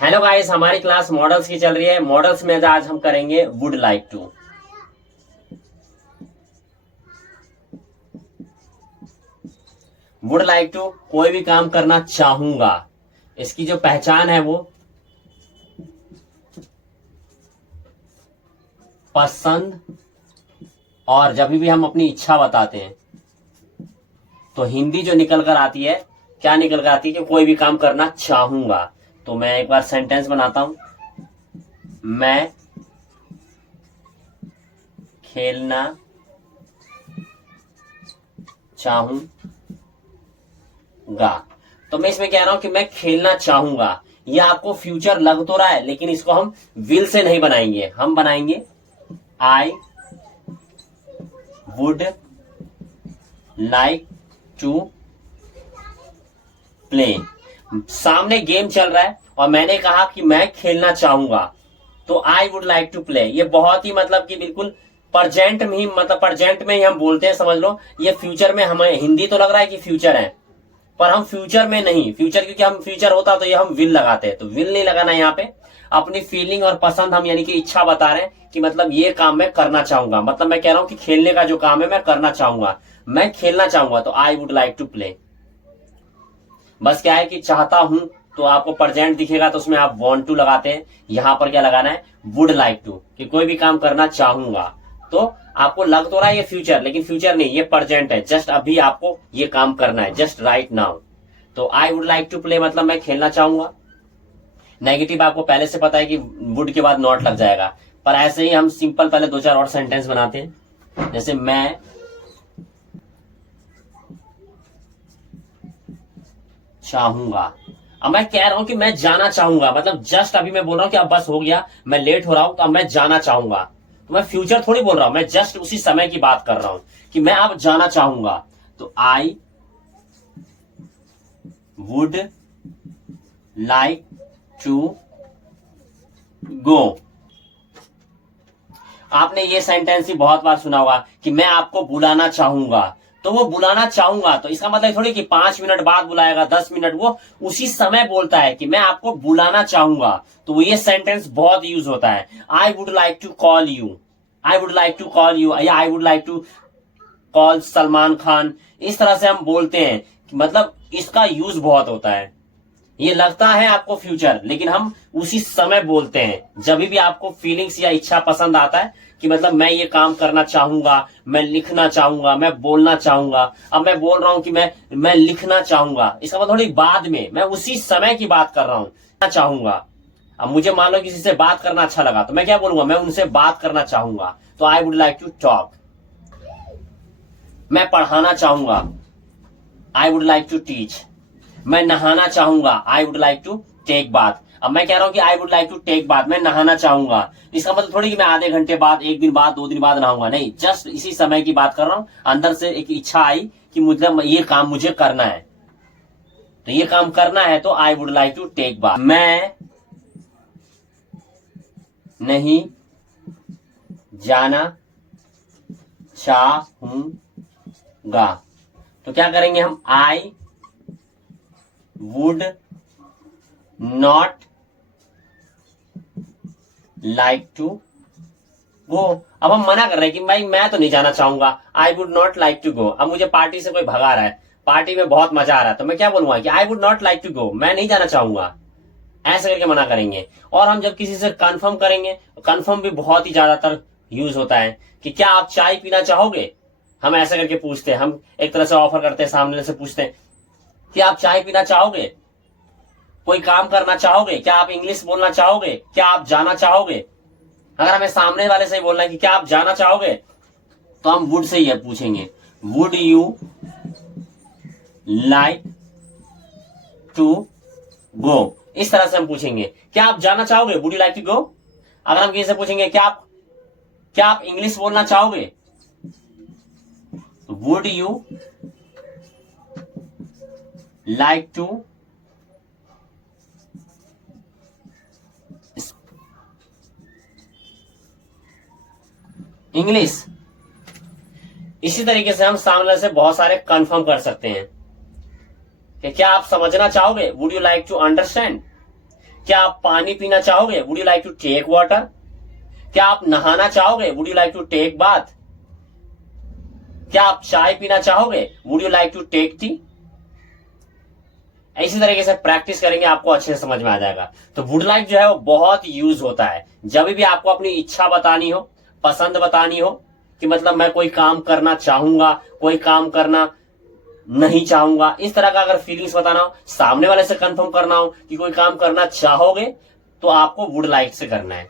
Hello guys, हमारी class models की चल रही है। मॉडल्स में आज हम करेंगे would like to. Would like to कोई भी काम करना चाहूंगा। इसकी जो पहचान है वो पसंद, और जब भी हम अपनी इच्छा बताते हैं तो हिंदी जो निकल कर आती है, क्या निकल कर आती है कि कोई भी काम करना चाहूंगा। तो मैं एक बार सेंटेंस बनाता हूं। मैं खेलना चाहूंगा। तो मैं इसमें कह रहा हूं कि मैं खेलना चाहूंगा। यह आपको फ्यूचर लग तो रहा है, लेकिन इसको हम विल से नहीं बनाएंगे। हम बनाएंगे I would like to play. सामने गेम चल रहा है और मैंने कहा कि मैं खेलना चाहूंगा, तो I would like to play. ये बहुत ही मतलब कि बिल्कुल प्रजेंट में ही, मतलब प्रजेंट में ही हम बोलते हैं, समझ लो। ये फ्यूचर में, हमें हिंदी तो लग रहा है कि फ्यूचर है, पर हम फ्यूचर में नहीं। फ्यूचर क्योंकि हम फ्यूचर होता तो ये हम विल लगाते हैं, तो विल नहीं लगाना यहाँ पे। अपनी फीलिंग और पसंद हम यानी कि इच्छा बता रहे हैं कि मतलब ये काम मैं करना चाहूंगा। मतलब मैं कह रहा हूं कि खेलने का जो काम है मैं करना चाहूंगा, मैं खेलना चाहूंगा, तो I would like to play. बस क्या है कि चाहता हूं, तो आपको प्रेजेंट दिखेगा तो उसमें आप वांट टू लगाते हैं। यहां पर क्या लगाना है, वुड लाइक टू, कि कोई भी काम करना चाहूंगा। तो आपको लग तो रहा है ये फ्यूचर, लेकिन फ्यूचर नहीं, ये प्रेजेंट है। जस्ट अभी आपको ये काम करना है, जस्ट राइट नाउ। तो I would like to play मतलब मैं खेलना चाहूंगा। नेगेटिव आपको पहले से पता है कि वुड के बाद नॉट लग जाएगा, पर ऐसे ही हम सिंपल पहले दो चार और सेंटेंस बनाते हैं। जैसे मैं चाहूंगा। अब मैं कह रहा हूं कि मैं जाना चाहूंगा, मतलब जस्ट अभी मैं बोल रहा हूं कि अब बस हो गया, मैं लेट हो रहा हूं, तो अब मैं जाना चाहूंगा। तो मैं फ्यूचर थोड़ी बोल रहा हूं, मैं जस्ट उसी समय की बात कर रहा हूं कि मैं अब जाना चाहूंगा। तो I would like to go. आपने ये सेंटेंस ही बहुत बार सुना होगा कि मैं आपको बुलाना चाहूंगा। तो वो बुलाना चाहूंगा, तो इसका मतलब थोड़ी कि 5 मिनट बाद बुलाएगा, 10 मिनट, वो उसी समय बोलता है कि मैं आपको बुलाना चाहूंगा। तो वो ये सेंटेंस बहुत यूज होता है। I would like to call you, I would like to call you, या I would like to call Salman Khan. इस तरह से हम बोलते हैं, मतलब इसका यूज बहुत होता है। ये लगता है आपको फ्यूचर, लेकिन हम उसी समय बोलते हैं जब भी आपको फीलिंग्स या इच्छा पसंद आता है कि मतलब मैं ये काम करना चाहूंगा, मैं लिखना चाहूंगा, मैं बोलना चाहूंगा। अब मैं बोल रहा हूं कि मैं लिखना चाहूंगा, इसका मतलब थोड़ी बाद में, मैं उसी समय की बात कर रहा हूं। चाहूंगा। अब मुझे मान लो किसी से बात करना अच्छा लगा, तो मैं क्या बोलूंगा, मैं उनसे बात करना चाहूंगा। तो I would like to talk. मैं पढ़ाना चाहूंगा, I would like to teach. मैं नहाना चाहूंगा, I would like to take bath. अब मैं कह रहा हूं कि I would like to take bath, मैं नहाना चाहूंगा। इसका मतलब थोड़ी कि मैं आधे घंटे बाद, एक दिन बाद, 2 दिन बाद नहाऊंगा, नहीं, जस्ट इसी समय की बात कर रहा हूं। अंदर से एक इच्छा आई कि मतलब ये काम मुझे करना है, तो ये काम करना है, तो I would like to take bath. मैं नहीं जाना चाहूंगा, तो क्या करेंगे हम, I would not like to go. अब हम मना कर रहे हैं कि भाई मैं तो नहीं जाना चाहूंगा, I would not like to go. अब मुझे पार्टी से कोई भगा रहा है, पार्टी में बहुत मजा आ रहा है, तो मैं क्या बोलूंगा कि I would not like to go, मैं नहीं जाना चाहूंगा। ऐसे करके मना करेंगे। और हम जब किसी से कंफर्म करेंगे, कंफर्म भी बहुत ही ज्यादातर यूज होता है कि क्या आप चाय पीना चाहोगे। हम ऐसे करके पूछते हैं, हम एक तरह से ऑफर करते हैं, सामने से पूछते हैं कि आप चाय पीना चाहोगे, कोई काम करना चाहोगे, क्या आप इंग्लिश बोलना चाहोगे, क्या आप जाना चाहोगे। अगर हमें सामने वाले से ही बोलना है कि क्या आप जाना चाहोगे, तो हम वुड से ही पूछेंगे, would you like to go. इस तरह से हम पूछेंगे, क्या आप जाना चाहोगे, would you like to go. अगर हम किसी से पूछेंगे क्या आप इंग्लिश बोलना चाहोगे, would you like to English. इसी तरीके से हम सामने से बहुत सारे कंफर्म कर सकते हैं कि क्या आप समझना चाहोगे, would you like to understand. क्या आप पानी पीना चाहोगे? Would you like to take water? क्या आप नहाना चाहोगे? Would you like to take bath? क्या आप चाय पीना चाहोगे? Would you like to take tea? इसी तरीके से प्रैक्टिस करेंगे, आपको अच्छे से समझ में आ जाएगा। तो वुड लाइक जो है वो बहुत यूज होता है जब भी आपको अपनी इच्छा बतानी हो, पसंद बतानी हो, कि मतलब मैं कोई काम करना चाहूंगा, कोई काम करना नहीं चाहूंगा, इस तरह का अगर फीलिंग्स बताना हो, सामने वाले से कंफर्म करना हो कि कोई काम करना चाहोगे, तो आपको वुड लाइक से करना है।